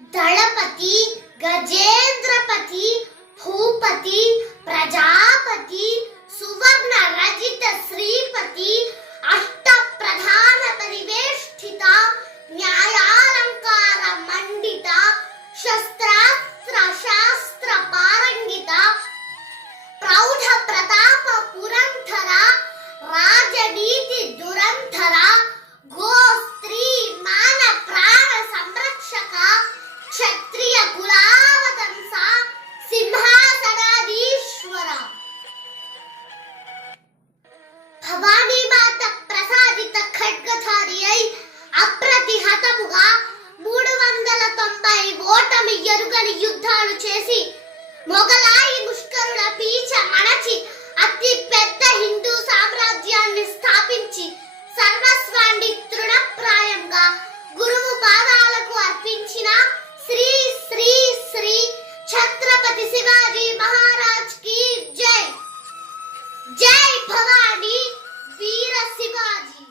ದಳಪತಿ, ಗಜೇಂದ್ರಪತಿ, ಭೂಪತಿ, ಪ್ರಜಾಪತಿ ಸುವರ್ಣ ರಜಿತ ಶ್ರೀಪತಿ ಅಷ್ಟ ಪ್ರಧಾನ ಪರಿವೇಷ್ಟಿತ ನ್ಯಾಯಾಲಂಕಾರ ಮಂಡಿತ, ಶಸ್ತ್ರಾಸ್ತ್ರ ಶಾಸ್ತ್ರ ಪಾರಂಗಿತ, ಪ್ರೌಢ ಪ್ರತಾಪ ಪುರಂಥರ, ರಾಜನೀತಿ ದುರಂಥರ యుద్ధాలు చేసి మొగలాయి ముష్కరుల పీచ అణచి అతి పెద్ద హిందూ సామ్రాజ్యాన్ని స్థాపించి సర్వస్వాన్ని తృణప్రాయంగా గురువు పాదాలకు అర్పించిన శ్రీ శ్రీ శ్రీ ఛత్రపతి శివాజీ మహారాజ్కి జై. జై భవానీ వీర శివాజీ.